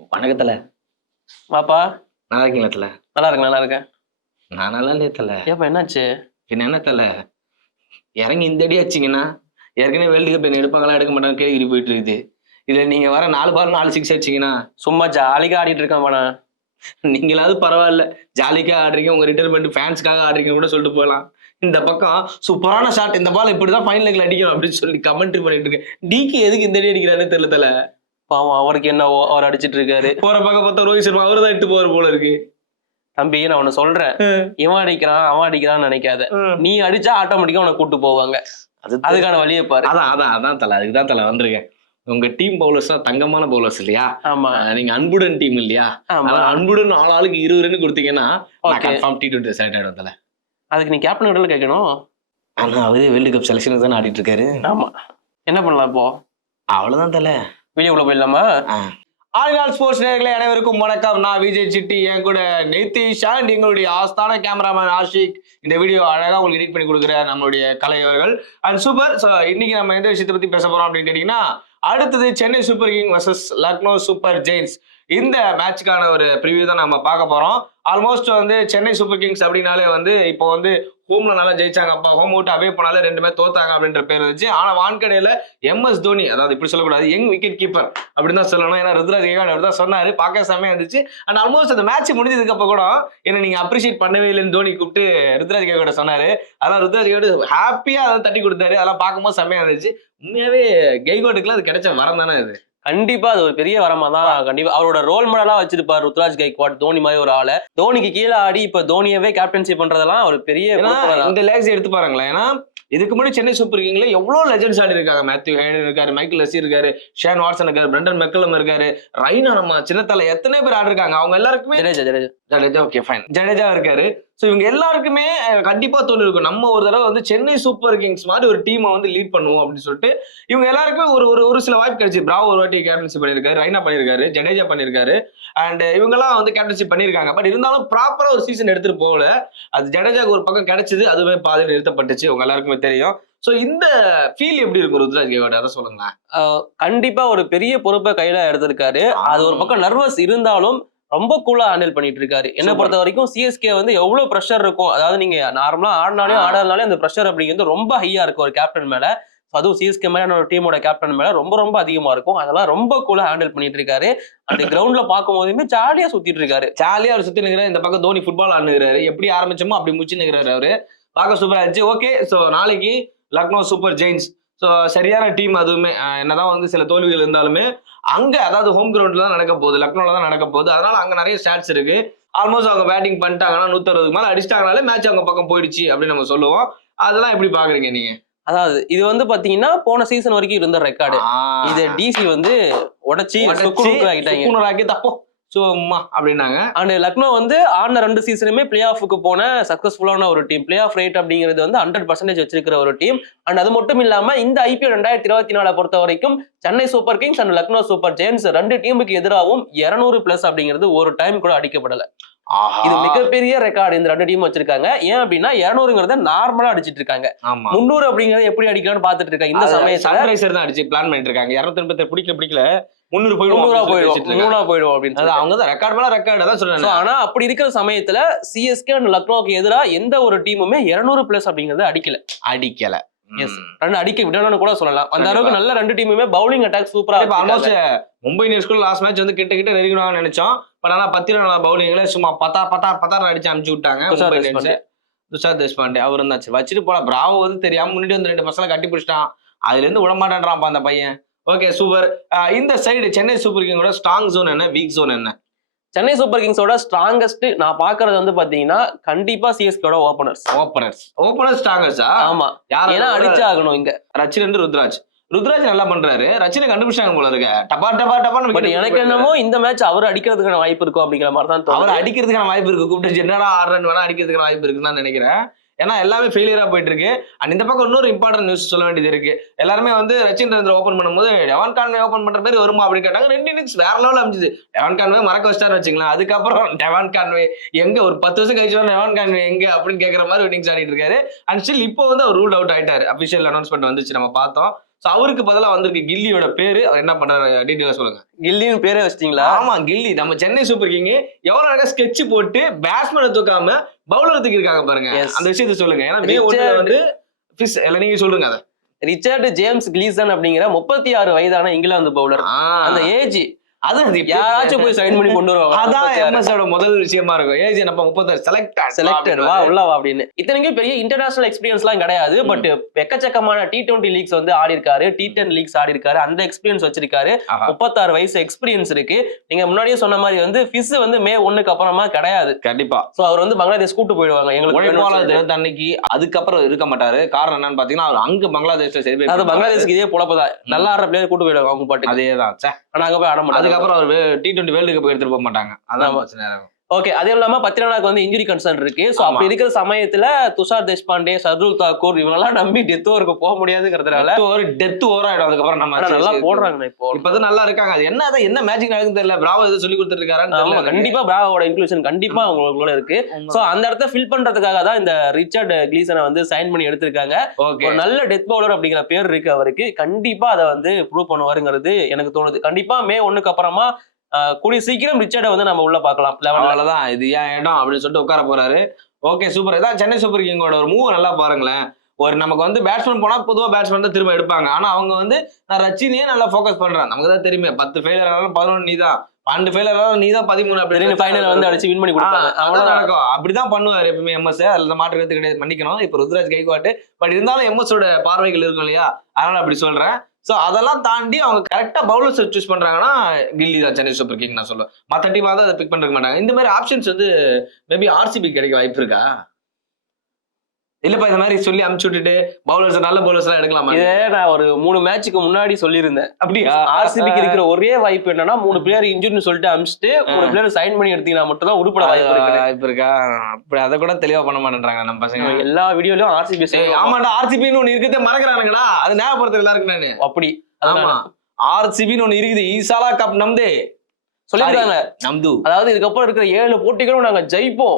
வணக்கத்துல. வாப்பா. நல்லா இருக்கீங்களா தல? நல்லா இருக்கேன், நல்லா இருக்கேன். நான் நல்லா இல்லையே தல. ஏப்பா என்னாச்சு? பின்ன என்ன தல? இறங்கி இந்த அடி அடிச்சீங்கன்னா, ஏற்கனவே வேர்ல்டு கப் என்ன எடுப்பாங்களா, எடுக்க மாட்டாங்கன்னு கேள்வி போயிட்டு இருக்குது. இதுல நீங்க வர 4 பால் 4 சிக்ஸ் அடிச்சீங்கன்னா, சும்மா ஜாலிக்கா ஆடிட்டு இருக்கேன்ப்பா நான். நீங்களாவது பரவால்ல. ஜாலிக்கா ஆடுறீங்க, உங்க ரிட்டயர்மென்ட் ஃபேன்ஸ்க்காக ஆடுறீங்கன்னு கூட சொல்லிட்டு போகலாம். இந்த பக்கம் சூப்பரான ஷாட், இந்த பால் இப்படிதான் ஃபைனல் லெக்ல அடிக்கணும் அப்படின்னு சொல்லி கமெண்ட்ரி பண்ணிட்டு இருக்கேன். டிகே எதுக்கு இந்த அடி அடிக்கிறாருன்னு தெரியல தல. பாவம் அவருக்கு என்னவோ அவர் அடிச்சிட்டு இருக்காரு. போற பக்கம் பார்த்தா ரோஹித் சர்மா அவரு தான் இட்டு போற போல இருக்கு. தம்பி நான் உன்னை சொல்றேன், இவன் அடிக்கிறான் அவன் அடிக்கிறான்னு நினைக்காத. நீ அடிச்சா ஆட்டோமேட்டிக்கா உன்னை கூட்டு போவாங்க. அதுக்கான வழியை பாரு. அதான் தல, அதுக்குதான் தல வந்திருக்கேன். உங்க டீம் பவுலர்ஸ் தங்கமான பவுலர்ஸ் இல்லையா? ஆமா. நீங்க அன்புடன் டீம் இல்லையா? அன்புடன் ஆளுக்கு 20 ரன் கொடுத்தீங்கன்னா கன்ஃபார்ம் T20 செலக்ட் ஆயிடும் தல. அதுக்கு நீ கேப்டன் விடல கேட்கணும். ஆனா அவரு வேர்ல்டு கப் செலக்ஷன் தானே ஆடிட்டு இருக்காரு. ஆமா. என்ன பண்ணலாம் இப்போ? அவ்வளவுதான் தல. வீடியோக்குள்ள போயிடலாமா? ஆல்கால் ஸ்போர்ட்ஸ் நேயர்களே அனைவருக்கும் வணக்கம். நான் விஜய் சிட்டி, என் கூட நிதிஷ் அண்ட் எங்களுடைய ஆஸ்தான கேமராமேன் ஆஷிக். இந்த வீடியோ அழகா உங்களுக்கு எடிட் பண்ணி கொடுக்குற நம்மளுடைய கலைவர்கள் அண்ட் சூப்பர். ஸோ இன்னைக்கு நம்ம எந்த விஷயத்தை பத்தி பேச போறோம் அப்படின்னு கேட்டீங்கன்னா, அடுத்தது Chennai Super King versus Lucknow Super Giants. இந்த மேட்சுக்கான ஒரு ப்ரிவியூ தான் நம்ம பார்க்க போறோம். ஆல்மோஸ்ட் வந்து சென்னை சூப்பர் கிங்ஸ் அப்படின்னாலே வந்து இப்போ வந்து ஹோம்ல நல்லா ஜெயிச்சாங்கப்பா, ஹோம் அவுட் அவே போனாலே 2 பேர் தோத்தாங்க அப்படின்ற பேர் வச்சு. ஆனா வான்கடையில MS தோனி, அதாவது இப்படி சொல்லக்கூடாது, யங் விக்கெட் கீப்பர் அப்படின்னு தான் சொல்லணும். ஏன்னா ருத்ராஜ் கேவாட் அப்படிதான் சொன்னாரு. பார்க்க செம்மையா இருந்துச்சு. அண்ட் ஆல்மோஸ்ட் அந்த மேட்ச் முடிஞ்சதுக்கு அப்ப கூட என்ன நீங்க அப்ரிஷியேட் பண்ணவே இல்லைன்னு தோனி கூப்பிட்டு ருத்ராஜ் கேவாட் சொன்னாரு. அதான் ருத்ராஜ் கேவாட் ஹாப்பியா அதை தட்டி கொடுத்தாரு. அதெல்லாம் பார்க்கும்போது செம்மையா இருந்துச்சு. உண்மையாவே கெய்கோட்டுக்குலாம் அது கிடைச்ச வரம் தானே அது. கண்டிப்பா அது ஒரு பெரிய வரமா தான். கண்டிப்பா அவரோட ரோல் மாடலா வச்சிருப்பாரு ருத்ராஜ் கைக்வாட், தோனி மாதிரி ஒரு ஆளை. தோனிக்கு கீழே ஆடி இப்ப தோனியவே கேப்டன்சி பண்றதெல்லாம் ஒரு பெரிய இந்த லேக்ஸ் எடுத்து பாருங்களேன். ஏன்னா இதுக்கு முன்னாடி சென்னை சூப்பர் கிங்ல எவ்வளவு லெஜெண்ட்ஸ் ஆடி இருக்காங்க. மேத்யூ ஹேடன் இருக்காரு, மைக்கேல் லெஸ்ஸி இருக்காரு, ஷேன் வாட்சன் இருக்காரு, பிரண்டன் மெக்கலம் இருக்காரு, ரைனா நம்ம சின்னத்தல எத்தனை பேர் ஆடி இருக்காங்க. அவங்க எல்லாருக்குமே ஜடேஜா ஓகே ஃபைன், ஜடேஜா இருக்காரு. ஸோ இவங்க எல்லாருக்குமே கண்டிப்பா தோணி இருக்கும், நம்ம ஒரு தடவை வந்து சென்னை சூப்பர் கிங்ஸ் மாதிரி ஒரு டீமை வந்து லீட் பண்ணுவோம் அப்படின்னு சொல்லிட்டு. இவங்க எல்லாருக்குமே ஒரு சில வாய்ப்பு கிடைச்சு. பிராவோ ஒரு வாட்டி கேப்டன்சி பண்ணியிருக்காரு, ரைனா பண்ணியிருக்காரு, ஜடேஜா பண்ணியிருக்காரு, அண்ட் இவங்கெல்லாம் வந்து கேப்டன்சி பண்ணியிருக்காங்க. பட் இருந்தாலும் ப்ராப்பரா ஒரு சீசன் எடுத்துட்டு போகல. அது ஜடேஜாக்கு ஒரு பக்கம் கிடைச்சது, அதுவே பாதையில் நிறுத்தப்பட்டுச்சு. உங்க எல்லாருக்குமே தெரியும். சோ இந்த ஃபீல் எப்படி இருக்கும் ருத்ராஜ் கேவாட், அதை சொல்லுங்க. கண்டிப்பா ஒரு பெரிய பொறுப்பை கையில எடுத்திருக்காரு. அது ஒரு பக்கம் நர்வஸ் இருந்தாலும் ரொம்ப கூலா ஹேண்டில் பண்ணிட்டு இருக்காரு. என்ன பொறுத்த வரைக்கும் சிஎஸ்கே வந்து எவ்வளவு ப்ரெஷர் இருக்கும், அதாவது நீங்க நார்மலா ஆடினாலே ஆடாதனாலே அந்த ப்ரெஷர் அப்படிங்கிறது ரொம்ப ஹையா இருக்கும் ஒரு கேப்டன் மேல. அதுவும் சிஎஸ்கே மாதிரியான ஒரு டீமோட கேப்டன் மேல ரொம்ப ரொம்ப அதிகமா இருக்கும். அதெல்லாம் ரொம்ப கூலா ஹேண்டில் பண்ணிட்டு இருக்காரு. அந்த கிரவுண்ட்ல பார்க்கும் போதுமே ஜாலியா சுத்திட்டு இருக்காரு. ஜாலியா அவர் சுத்தி நிற்கிறாரு. இந்த பக்கம் தோனி ஃபுட்பால் ஆடுகிறாரு. எப்படி ஆரம்பிச்சோமோ அப்படி முடிச்சு நிற்கிறாரு அவரு. பார்க்க சூப்பரா இருந்துச்சு. ஓகே, ஸோ நாளைக்கு லக்னோ சூப்பர் ஜெயின்ஸ். ஸோ சரியான டீம். அதுவுமே என்னதான் வந்து சில தோல்விகள் இருந்தாலுமே அங்க, அதாவது ஹோம் கிரவுண்ட்ல தான் நடக்க போகுது, லக்னோல தான் நடக்க போகுது. அதனால அங்க நிறைய ஸ்டாட்ஸ் இருக்கு. ஆல்மோஸ்ட் அவங்க பேட்டிங் பண்ணிட்டாங்கன்னா 160க்கு மேல அடிச்சிட்டாங்கனாலே மேட்ச் அவங்க பக்கம் போயிடுச்சு அப்படின்னு நம்ம சொல்லுவோம். அதெல்லாம் எப்படி பாக்குறீங்க நீங்க? அதாவது இது வந்து பாத்தீங்கன்னா போன சீசன் வரைக்கும் இருந்த ரெக்கார்டு. இது டிசி வந்து உடைச்சி தப்போ சும்மா அப்படின்னாங்க. அண்ட் லக்னோ வந்து ஆன 2 சீசனுமே பிளே ஆஃபுக்கு போன சக்சஸ்ஃபுல்லான ஒரு டீம். பிளே ஆஃப் ரேட் அப்படிங்கிறது வந்து 100% வச்சிருக்கிற ஒரு டீம். அண்ட் அது மட்டும் இல்லாம இந்த IPL 2024 பொறுத்த வரைக்கும் Chennai Super Kings and Lucknow Super Giants 2 டீமுக்கு எதிராகவும் 200+ அப்படிங்கிறது ஒரு டைம் கூட அடிக்கப்படல. இது மிகப்பெரிய ரெக்கார்டு இந்த 2 டீம் வச்சிருக்காங்க. ஏன் அப்படின்னா 200ங்கிறத நார்மலா அடிச்சிட்டு இருக்காங்க. 300 அப்படிங்கறத எப்படி அடிக்கலாம்னு பாத்துட்டு இருக்காங்க. இந்த சமயத்துல சன்ரைசர் தான் அடிச்சு பிளான் பண்ணிட்டு இருக்காங்க. 280 பிடிக்கல 300 போயிடும் அப்படின்னு அவங்க தான் ரெக்கார்ட் மேல ரெக்கார்ட் தான் சொல்றாங்க. ஆனா அப்படி இருக்கிற சமயத்துல சிஎஸ்கே அண்ட் லக்னோக்கு எதிரா எந்த ஒரு டீமுமே 200+ அப்படிங்கறத அடிக்கல. அடிக்க விடணும்னு கூட சொல்லலாம். அந்த அளவுக்கு நல்ல 2 டீமுமே பவுலிங் அட்டாக் சூப்பரா. ஆல்மோஸ்ட் மும்பை இந்தியன்ஸ்குள்ள லாஸ்ட் மேட்ச் வந்து கிட்ட நெருங்கினாங்கன்னு நினைச்சோம். பட் ஆனா 10 பவுலிங்ல சும்மா பத்தா அடிச்சு அனுப்பிச்சு விட்டாங்க. துஷார் தேஷ்பாண்டே அவர் இருந்தாச்சு வச்சுட்டு போல. பிராவோ வந்து தெரியாம முன்னாடி வந்து 2 பசங்களை கட்டி பிடிச்சிட்டான். அதுல இருந்து விட மாட்டேன்றான்ப்பா அந்த பையன். Okay super. இந்த சைடு சென்னை சூப்பர் கிங்கோட ஸ்ட்ராங் ஜோன் என்ன, வீக் ஜோன் என்ன? சென்னை சூப்பர் கிங்ஸோட ஸ்ட்ராங்கஸ்ட் நான் பாக்குறது வந்து பாத்தீங்கன்னா கண்டிப்பா சிஎஸ்கேட ஓபனர்ஸ் ஸ்ட்ராங்கஸ்டா. ஆமா, ஏன்னா அடிச்சாகணும் இங்க. ரச்சின் ருத்ராஜ் நல்லா பண்றாரு. ரச்சினை கண்டுபிடிச்சாங்க போல இருக்க. டப்பா எனக்கு என்னமோ இந்த மேட்ச் அவர் அடிக்கிறதுக்கான வாய்ப்பு இருக்கும் அப்படிங்கிற மாதிரி தான். அவர் அடிக்கிறதுக்கான வாய்ப்பு இருக்கு. கூப்பிட்டு என்னடா 6 ரன் வேணா அடிக்கிறதுக்கான வாய்ப்பு இருக்குன்னு தான் நினைக்கிறேன். ஏன்னா எல்லாமே ஃபெயிலியரா போயிட்டு இருக்கு. அண்ட் இந்த பக்கம் இன்னொரு இம்பார்ட்டன்ட் நியூஸ் சொல்ல வேண்டியது இருக்கு. எல்லாருமே வந்து ரச்சின் ரவீந்திரா ஓபன் பண்ணும்போது டெவான் கான்வே ஓபன் பண்ற மாதிரி வருமா அப்படின்னு கேட்டாங்க. 2 இன்னிங்ஸ் வேற லெவல் அமைஞ்சது. டெவான் கான்வே மறக்க வச்சிட்டாரு வச்சுக்கலாம். அதுக்கப்புறம் டெவான் கான்வே எங்க ஒரு 10 வருஷம் கழிச்சு வர டெவான் கான்வே எங்க அப்படின்னு கேட்கற மாதிரி இன்னிங்ஸ் ஆடிட்டு இருக்காரு. அண்ட் ஸ்டில் இப்போ வந்து அவர் ரூல் அவுட் ஆயிட்டாரு. அபிஷியல் அனௌன்ஸ்மெண்ட் வந்துச்சு, நம்ம பார்த்தோம். சோ அவருக்கு பதிலா வந்திருக்கு கில்லியோட பேரு. அவர் என்ன பண்றாரு டீடைலா சொல்லுங்க. கில்லின்னு பேரே வச்சிட்டீங்களா? ஆமா கில்லி. நம்ம சென்னை சூப்பர் கிங் எவ்வளவு அழகா ஸ்கெட்ச் போட்டு பேட்ஸ்மேனை தூக்காம பவுலர் தூக்கிருக்காங்க பாருங்க. அந்த விஷயத்த சொல்லுங்க. ஏன்னா மே 1 வந்து ஃபிஷ் இல்ல, நீங்க சொல்லுங்க அத. ரிச்சர்ட் ஜேம்ஸ் கிளீசன் அப்படிங்கிற 36 வயதான இங்கிலாந்து பவுலர். அந்த ஏஜ் அது யாராச்சும் போய் சைன் பண்ணி கொண்டு வருவாங்க. அதான் எம்எஸோட முதல் விஷயமா இருக்கும். ஏஜ் நம்ம 36 செலக்டட் வா உள்ள வா அப்படின்னு. இத்தனைக்கும் பெரிய இன்டர்நேஷனல் எக்ஸ்பீரியன்ஸ் எல்லாம் கிடையாது. பட் எக்கச்சக்கமான T20 லீக்ஸ் வந்து ஆடி இருக்காரு, T10 லீக்ஸ் ஆடி இருக்காரு. அந்த எக்ஸ்பீரியன்ஸ் வச்சிருக்காரு. 36 வயசு எக்ஸ்பீரியன்ஸ் இருக்கு. நீங்க முன்னாடியே சொன்ன மாதிரி வந்து ஃபிஷ் வந்து மே 1க்கு அப்புறமா கிடையாது கண்டிப்பா. சோ அவர் வந்து பங்களாதேஷ் கூட்டு போயிடுவாங்க. எங்களுக்கு உழைப்பாளர் தினத்து அன்னைக்கு அதுக்கப்புறம் இருக்க மாட்டாரு. காரணம் என்னன்னு பாத்தீங்கன்னா அவர் அங்க பங்களாதேஷ்ல செலிப்ரேட். அது பங்களாதேஷ்க்கு இதே பொழப்புதான். நல்லா ஆடுற பிளேயர் கூட்டு போயிடுவாங்க அவங்க பாட்டு. அதேதான். ஆனா அங்க போய் ஆட மாட்டாங்க. அதுக்கப்புறம் அவர் T20 வேர்ல்டு கப் எடுத்துட்டு போக மாட்டாங்க. அதான் பிரச்சனை. ஓகே. அதே இல்லாம பத்ரிநாக்கு வந்து இன்ஜுரி கன்சர்ன் இருக்கு. சோ அப்படி இருக்கிற சமயத்துல துஷார் தேஷ்பாண்டே, சர்துல் தாக்கூர் இவங்கெல்லாம் நம்பி டெத் ஓவருக்கு போக முடியாதுங்கிறதுனால ஒரு டெத் ஓவர் ஆயிடும். அதுக்கப்புறம் நம்ம நல்லா போடுறாங்க. இப்பதான் நல்லா இருக்காங்க. அது என்ன மேஜிக் நடக்குன்னு தெரியல. பிராவோ எது சொல்லி கொடுத்துட்டு இருக்காருன்னு தெரியல. கண்டிப்பா பிராவோட இன்க்ளூஷன் கண்டிப்பா உங்களோட இருக்கு. சோ அந்த இடத்த ஃபில் பண்றதுக்காக தான் இந்த ரிச்சர்ட் கிளீசனை வந்து சைன் பண்ணி எடுத்திருக்காங்க. ஒரு நல்ல டெத் பவுலர் அப்படிங்கிற பேர் இருக்கு அவருக்கு. கண்டிப்பா அதை வந்து ப்ரூவ் பண்ணுவாருங்கிறது எனக்கு தோணுது. கண்டிப்பா மே 1க்கு அப்புறமா கூடிய சீக்கிரம் ரிச்சர்டை வந்து நம்ம உள்ள பார்க்கலாம். அவ்வளவுதான். இது ஏன் இடம் அப்படின்னு சொல்லிட்டு உட்கார போறாரு. Okay super. இதான் சென்னை சூப்பர் கிங்கோட ஒரு மூவ் நல்லா பாருங்களேன். ஒரு நமக்கு வந்து பேட்ஸ்மேன் போனா பொதுவா பேட்ஸ்மேன் தான் திரும்ப எடுப்பாங்க. ஆனா அவங்க வந்து நான் ரச்சினியே நல்லா ஃபோக்கஸ் பண்றேன். நமக்கு தான் தெரியுமே 10 ஃபெயிலியர் ஆனாலும் 11 நீ தான், 12 ஃபெயிலியர் ஆனாலும் நீ தான் 13 அப்படின்னு ஃபைனல் வந்து அடிச்சு வின் பண்ணி கொடுப்பாங்க. அவ்வளவு நடக்கும். அப்படிதான் பண்ணுவாரு எப்பவுமே எம்எஸ். அதுல மாற்று கருத்து கிடையாது. மன்னிக்கணும். இப்ப ருத்ராஜ் கைக்வாட். பட் இருந்தாலும் எம்எஸோட பார்வைகள் இருக்கும் இல்லையா, அதனால அப்படி சொல்றேன். சோ அதெல்லாம் தாண்டி அவங்க கரெக்டா பவுலர்ஸ் சூஸ் பண்றாங்கன்னா கில்லி தான் சென்னை சூப்பர் கிங் நான் சொல்லுவேன். மத்த டீம் தான் அதை பிக் பண்ணிருக்க மாட்டாங்க. இந்த மாதிரி ஆப்ஷன்ஸ் வந்து மேபி ஆர்சிபி கிடைக்க வாய்ப்பு இருக்கா? இல்லப்பா இந்த மாதிரி சொல்லி அமுச்சு விட்டுட்டு பவுலர்ஸ் நல்ல பவுலர்ஸ் எல்லாம் எடுக்கலாமா? இதே நான் ஒரு 3 மேட்சுக்கு முன்னாடி சொல்லியிருந்தேன். அப்படியா? ஆர்சிபிக்கு இருக்கிற ஒரே வாய்ப்பு என்னன்னா 3 பிளேயர் இன்ஜூரின்னு சொல்லிட்டு அமிச்சிட்டு 3 பிளேயர் சைன் பண்ணி எடுத்தீங்கன்னா மட்டும் தான் உருப்பட வாய்ப்பு இருக்கா? அப்படி அதை கூட தெளிவா பண்ண மாட்டேன்றாங்க நம்ம பசங்க. எல்லா வீடியோலயும் ஆர்சிபி. ஆமாண்டா, ஆர்சிபின்னு ஒண்ணு இருக்கிறதே மறக்கிறானுங்கடா. அது ஞாபகப்படுத்த எல்லாருக்கும் நானு. அப்படி ஆமா, ஆர்சிபின்னு ஒண்ணு இருக்குது. ஈசாலா கப் நம்தே சொல்லிருக்காங்க. அதாவது இதுக்கப்புறம் இருக்கிற 7 போட்டிகளும் நாங்க ஜெயிப்போம்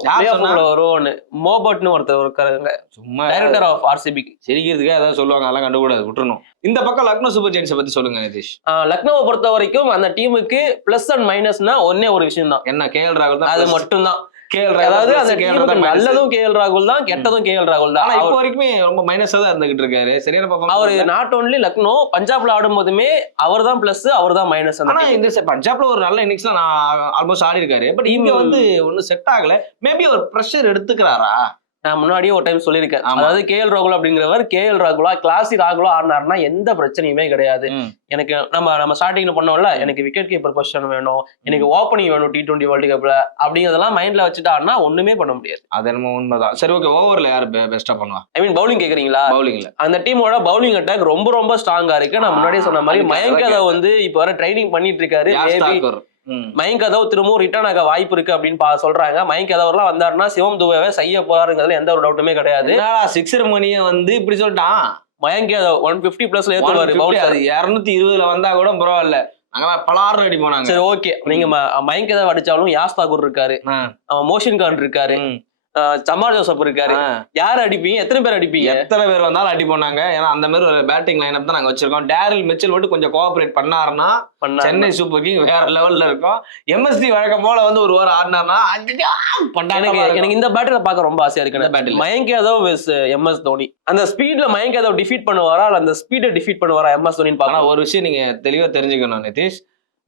வருவோம்னு. மோபட்னு ஒருத்தர் இருக்காங்க, சும்மா டைரக்டர் ஆஃப் ஆர்சிபி. சிரிக்கிறதுக்கே அதாவது சொல்லுவாங்க. அதெல்லாம் கண்டுக்கூடாது, விட்டுறணும். இந்த பக்கம் லக்னோ சூப்பர் ஜெயின்ஸ் பத்தி சொல்லுங்க நிதிஷ். லக்னோவை பொறுத்த வரைக்கும் அந்த டீமுக்கு பிளஸ் அண்ட் மைனஸ்னா ஒன்னே ஒரு விஷயம் தான். என்ன? KL ராகுல் தான். அது மட்டும் தான். அதாவது நல்லதும் KL ராகுல் தான், கெட்டதும் KL ராகுல் தான். இப்போ வரைக்குமே ரொம்ப மைனஸா தான் இருந்துகிட்டு இருக்காரு. சரியான பர்ஃபார்மன்ஸ். அவர் நாட் ஓன்லி லக்னோ, பஞ்சாப்ல ஆடும் போதுமே அவர் தான் பிளஸ், அவர் தான் மைனஸ். ஆனா இந்த பஞ்சாப்ல ஒரு நல்ல இன்னிங்ஸ்ல நான் ஆல்மோஸ்ட் ஆடி இருக்காரு. பட் இங்க வந்து ஒன்னும் செட் ஆகல. மேபி அவர் பிரஷர் எடுத்துக்கிறாரா? நான் முன்னாடியே ஒரு டைம் சொல்லியிருக்கேன். அதாவது KL ராகுல் அப்படிங்கிறவர் KL ராகுலா கிளாசிக் ராகுலா ஆடினாருன்னா எந்த பிரச்சனையுமே கிடையாது. எனக்கு நம்ம ஸ்டார்டிங்ல பண்ணோம்ல, எனக்கு விக்கெட் கீப்பர் பொசிஷன் வேணும், எனக்கு ஓப்பனிங் வேணும் T20 வேர்ல்டு கப்ல அப்படிங்கறதெல்லாம் மைண்ட்ல வச்சுட்டாருன்னா ஒண்ணுமே பண்ண முடியாது. அது என்னமோ உண்மைதான். சரி ஓகே, ஓவர்ல யாரு பெஸ்டா பண்ணுவா? ஐ மீன் பவுலிங் கேக்குறீங்களா? பவுலிங்ல அந்த டீமோட பவுலிங் அட்டாக் ரொம்ப ரொம்ப ஸ்ட்ராங்கா இருக்கு. நான் முன்னாடியே சொன்ன மாதிரி மயங்க் யாதவ் வந்து இப்ப வர ட்ரைனிங் பண்ணிட்டு இருக்காரு. மயங்க் யாதவ் திரும்பவும் ரிட்டர்ன் ஆக வாய்ப்பு இருக்கு அப்படின்னு சொல்றாங்க. மயங்க் யாதவ் எல்லாம் வந்தாருன்னா சிவம் துபேவை செய்ய போறாருங்கிறதுல எந்த ஒரு டவுட்டுமே கிடையாது. சிக்ஸர் மணியை வந்து இப்படி சொல்லிட்டான். மயங்க் யாதவ் 150 பிளஸ்ல ஏத்துவாரு. 220ல வந்தா கூட பரவாயில்ல, அங்கெல்லாம் பலாறு அடி போனாங்க. சரி ஓகே, நீங்க மயங்க் யாதவ் அடிச்சாலும் யாஸ் தாக்கூர் இருக்காரு, மோஷின் கான் இருக்காரு, சமார் ஜோசப் இருக்காரு. யார் அடிப்பீங்க? எத்தனை பேர் அடிப்பீங்க? எத்தனை பேர் வந்தாலும் அடி போனாங்க. ஏன்னா அந்த மாதிரி ஒரு பேட்டிங் லைனப் தான் நாங்க வச்சிருக்கோம். டேரில் மிச்சல் மட்டும் கொஞ்சம் கோஆபரேட் பண்ணாருன்னா சென்னை சூப்பர் கிங் வேற லெவல்ல இருக்கும். MSD வழக்கம் போல வந்து ஒரு வாரம் ஆடினார்னா எனக்கு இந்த பேட்டில பார்க்க ரொம்ப ஆசையா இருக்கு. மயங்க் யாதவ் வெஸ் MS தோனி. அந்த ஸ்பீட்ல மயங்க் யாதவ் டிஃபீட் பண்ணுவாரா, அந்த ஸ்பீடை டிஃபீட் பண்ணுவாரா MS தோனின்னு பார்க்கலாம். ஒரு விஷயம் நீங்க தெளிவா தெரிஞ்சுக்கணும் நிதிஷ்,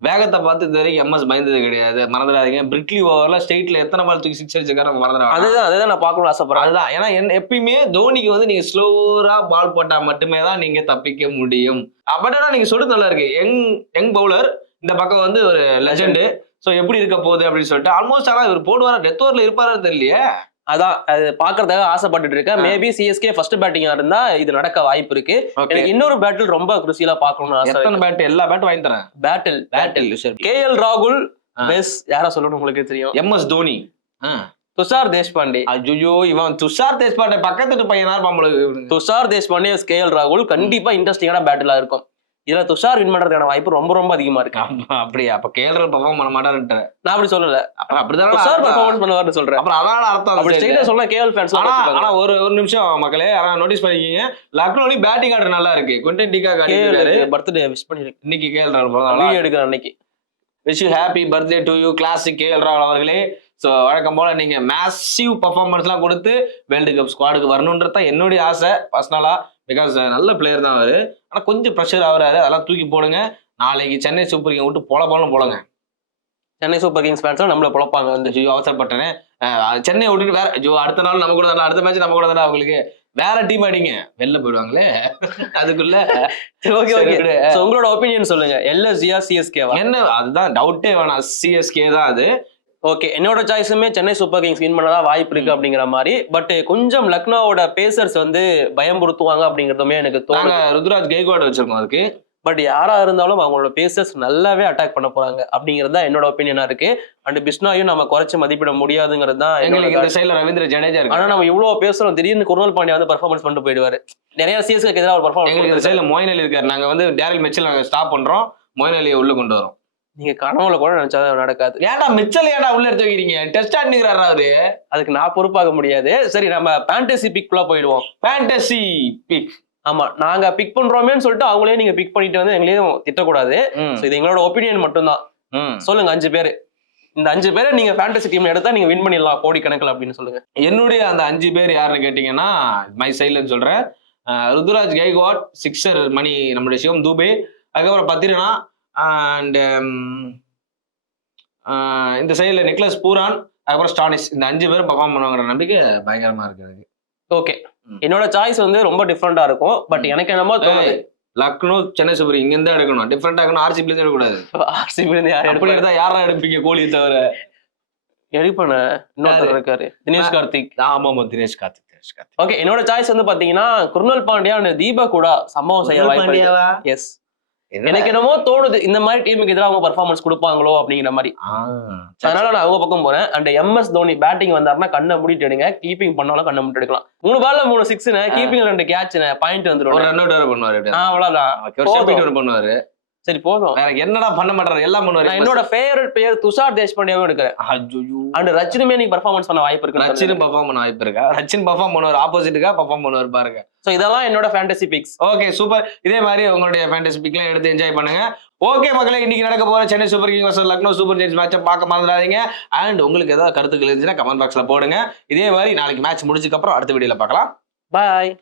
வேகத்தை பார்த்து இது வரைக்கும் MS பயந்தது கிடையாது. மறந்துடாதீங்க. பிரிட்லி ஓவர்ல ஸ்டேட்ல எத்தனை பால் தூக்கி 6 அடிச்சிருக்காரு மறந்துடாங்க. அதுதான் நான் பார்க்கணும்னு ஆசைப்படுறேன். அதுதான், ஏன்னா எப்பயுமே தோனிக்கு வந்து நீங்க ஸ்லோரா பால் போட்டா மட்டுமே தான் நீங்க தப்பிக்க முடியும். அப்படின்னா நீங்க சொல்றது நல்லா இருக்கு. யங் பவுலர், இந்த பக்கம் வந்து ஒரு லெஜெண்ட். சோ எப்படி இருக்க போகுது அப்படின்னு சொல்லிட்டு ஆல்மோஸ்ட். ஆனா இவர் போடுவாரா, டெத் ஓவர்ல இருப்பாரு தெரியலையே. அதான் அது பாக்குறதுக்காக ஆசைப்பட்டு இருக்கேன். மேபி CSK ஃபர்ஸ்ட் பேட்டிங்கா இருந்தா இது நடக்க வாய்ப்பு இருக்கு. எனக்கு இன்னொரு பேட்டில் ரொம்ப குருசியலா பாக்கணும்னு ஆசை. எத்தனை பேட்? எல்லா பேட்டும் வாங்கி தரேன். பேட்டில் KL ராகுல் வெஸ் யாரா சொல்லணும் உங்களுக்கு தெரியும்? MS தோனி, துஷார் தேஷ்பாண்டே. ஐயோ, இவன் துஷார் தேஷ்பாண்டே பக்கத்து பையனா இருப்பான். துஷார் தேஷ்பாண்டே KL ராகுல் கண்டிப்பா இன்ட்ரெஸ்டிங்கான பேட்டிலா இருக்கும். இதுல துஷார் வின் பண்றதுக்கான வாய்ப்பு ரொம்ப ரொம்ப அதிகமா இருக்கு. அப்படியா? அப்ப கேஎல் பெர்ஃபார்ம் பண்ண மாட்டாருன்ட்டு நான் அப்படி சொல்லல, அப்புறம் அப்படிதான் துஷார் பெர்ஃபார்மன்ஸ் பண்ணுவார்னு சொல்றேன். அப்புறம் அதான் அர்த்தம். அப்படி ஸ்ட்ரைட்டா சொன்னா கேஎல் ஃபேன்ஸ். ஆனா ஒரு நிமிஷம் மக்களே, ஆனா நோட்டீஸ் பண்ணிக்கிங்க, லக்னோலி பேட்டிங் ஆர்டர் நல்லா இருக்கு. குவிண்டன் டி காக் ஆடிட்டாரு. பர்த்டே விஷ் பண்ணிருக்கேன் இன்னைக்கு கேஎல் ராகுல் வீடியோ எடுக்கிற அன்னைக்கு. Wish you happy birthday to you classic KL ராகுல் அவர்களே. ஸோ வழக்கம் போல நீங்க மேசிவ் பர்ஃபார்மன்ஸ்லாம் கொடுத்து வேர்ல்டு கப் ஸ்குவாடுக்கு வரணுன்றதான் என்னுடைய ஆசை பர்சனலா. பிகாஸ் நல்ல பிளேயர் தான் அவரு. ஆனா கொஞ்சம் ப்ரெஷர் ஆகுறாரு, அதெல்லாம் தூக்கி போடுங்க. நாளைக்கு சென்னை சூப்பர் கிங் விட்டு போலன்னு போலங்க. சென்னை சூப்பர் கிங்ஸ் ஃபேன்ஸ் நம்மள பொழப்பாங்க வந்து. ஐயோ அவசரப்பட்டேனே, சென்னை விட்டுட்டு வேற ஐயோ அடுத்த நாள் நம்ம கூட தானே, அடுத்த மேட்ச் நம்ம கூட தானே, அவங்களுக்கு வேற டீம் அடிங்க, வெளில போயிடுவாங்களே அதுக்குள்ள. ஓகே ஓகே, சோ உங்களோட ஒபினியன் சொல்லுங்க. எல்எஸ்ஜியா சிஎஸ்கேவா? என்ன அதுதான் டவுட்டே வேணாம், சிஎஸ்கே தான் அது. ஓகே, என்னோட சாய்ஸுமே சென்னை சூப்பர் கிங்ஸ் வின் பண்ணதா வாய்ப்பு இருக்கு அப்படிங்கிற மாதிரி. பட் கொஞ்சம் லக்னோவோட பேசர்ஸ் வந்து பயம்படுத்துவாங்க அப்படிங்கறதுமே எனக்கு தோணுது. ருத்ராஜ் கெய்க்வாட் வச்சிருக்கோம் அதுக்கு. பட் யாரா இருந்தாலும் அவங்களோட பேசர்ஸ் நல்லாவே அட்டாக் பண்ண போறாங்க அப்படிங்கிறது தான் என்னோட ஒப்பீனியனா இருக்கு. அண்ட் பிஷ்னாயும் நம்ம குறைச்சு மதிப்பிட முடியாதுங்கிறது தான் எங்களுக்கு. இந்த சைடுல ரவீந்திர ஜடேஜா இருக்கு. ஆனா நம்ம இவ்வளவு பேசுறோம், திடீர்னு குர்னல் பாண்டியா வந்து பெர்ஃபார்மன்ஸ் பண்ணிட்டு போயிடுவாரு. நிறைய சிஎஸ்கேக்கு எதிராக ஒரு பெர்ஃபார்மன்ஸ். இந்த சைடுல மொயின் அலி இருக்காரு. நாங்க வந்து டேரில் மிச்சல் நாங்க ஸ்டாப் பண்றோம், மொயின் அலியை உள்ள கொண்டு வரோம். நீங்க கனவுல கூட நினைச்சா நடக்காது. ஏன்டா மிச்சல் ஏன்டா உள்ள எடுத்து வைக்கிறீங்க? டெஸ்ட் ஆடிக்கிறாரா அவரு? அதுக்கு நான் பொறுப்பாக முடியாது. சரி, நம்ம ஃபேண்டசி பிக்ல போயிடுவோம். Fantasy pick. ஆமா, நாங்க பிக் பண்றோமேன்னு சொல்லிட்டு அவங்களே நீங்க பிக் பண்ணிட்டு வந்து எங்களையும் திட்டக்கூடாது. இது எங்களோட ஒப்பீனியன் மட்டும்தான். சொல்லுங்க 5 பேரு. இந்த 5 பேரை நீங்க ஃபேண்டசி டீம் எடுத்தா நீங்க வின் பண்ணிடலாம் கோடி கணக்கில் அப்படின்னு சொல்லுங்க. என்னுடைய அந்த 5 பேர் யாருன்னு கேட்டீங்கன்னா, மை சைட்ல சொல்றேன். ருத்ராஜ் கெய்க்வாட், சிக்ஸர் மணி நம்மளுடைய சிவம் தூபே, அதுக்கப்புறம் பத்திரனா, அண்ட் இந்த சைட்ல நிக்லஸ் பூரான், அதுக்கப்புறம் ஸ்டானிஸ். இந்த 5 பேரும் பர்ஃபார்ம் பண்ணுவாங்கிற நம்பிக்கை பயங்கரமா இருக்கு. ஓகே, என்னோட சாய்ஸ் வந்து ரொம்ப டிஃப்ரெண்டா இருக்கும். பட் எனக்கு என்னமோ தோணுது லக்னோ சென்னை சூப்பர் இங்க இருந்தா எடுக்கணும். டிஃப்ரெண்டா இருக்கணும். ஆர்சிபி இருந்து எடுக்கக்கூடாது. ஆர்சிபி இருந்து யாரும் அப்படி எடுத்தா யாரா எடுப்பீங்க? கோலியை தவிர எடுப்பேன். இன்னொருத்தர் இருக்காரு, தினேஷ் கார்த்திக். ஆமா, தினேஷ் கார்த்திக். ஓகே, என்னோட சாய்ஸ் வந்து பாத்தீங்கன்னா குர்னல் பாண்டியா அண்ட் தீபக் கூட சம்பவம் செய்ய வாய்ப்பு. எஸ், எனக்கு என்னமோ தோணுது இந்த மாதிரி டீமுக்கு எதிராக அவங்க பெர்ஃபார்மன்ஸ் கொடுப்பாங்களோ அப்படிங்கிற மாதிரி. அதனால நான் அவங்க பக்கம் போறேன். அண்ட் எம்எஸ் தோனி பேட்டிங் வந்தாருன்னா கண்ணை மூடிட்டு எடுங்க, கீப்பிங் பண்ணாலும் கண்ணை மூடிட்டு எடுக்கலாம். 3 பால்ல 3 6, கீப்பிங்ல 2 கேட்ச், பாயிண்ட் வந்துடும். ரன் அவுட் பண்ணுவாரு. அவ்வளவுதான் பண்ணுவாரு. சரி போதும், வேற என்னடா பண்ண மாட்டாரு, எல்லாம் பண்ணுவாரு. என்னோட ஃபேவரட் பிளேயர் துஷார் தேஷ்பாண்டியாவும் எடுக்கிறேன். அண்ட் ரச்சினுமே நீங்க பெர்ஃபார்மன்ஸ் பண்ண வாய்ப்பு இருக்கு. ரச்சின் பெர்ஃபார்ம் பண்ண வாய்ப்பு இருக்கா? ரச்சின் பெர்ஃபார்ம் பண்ணுவார், ஆப்போசிட்டுக்கா பெர்ஃபார்ம் பண்ணுவார் பாருங்க. சோ இதெல்லாம் என்னோட ஃபேண்டசி பிக்ஸ். Okay super. இதே மாதிரி உங்களுடைய ஃபேண்டசி பிக்லாம் எடுத்து என்ஜாய் பண்ணுங்க. ஓகே மக்களே, இன்னைக்கு நடக்க போற Chennai Super King versus Lucknow Super Giants மேட்சை பார்க்க மறந்துடாதீங்க. அண்ட் உங்களுக்கு ஏதாவது கருத்துக்கள் இருந்துச்சுன்னா கமெண்ட் பாக்ஸ்ல போடுங்க. இதே மாதிரி நாளைக்கு மேட்ச் முடிஞ்சதுக்கு அப்புறம் அடுத்த வீடியோல பார்க்கலாம். பாய்.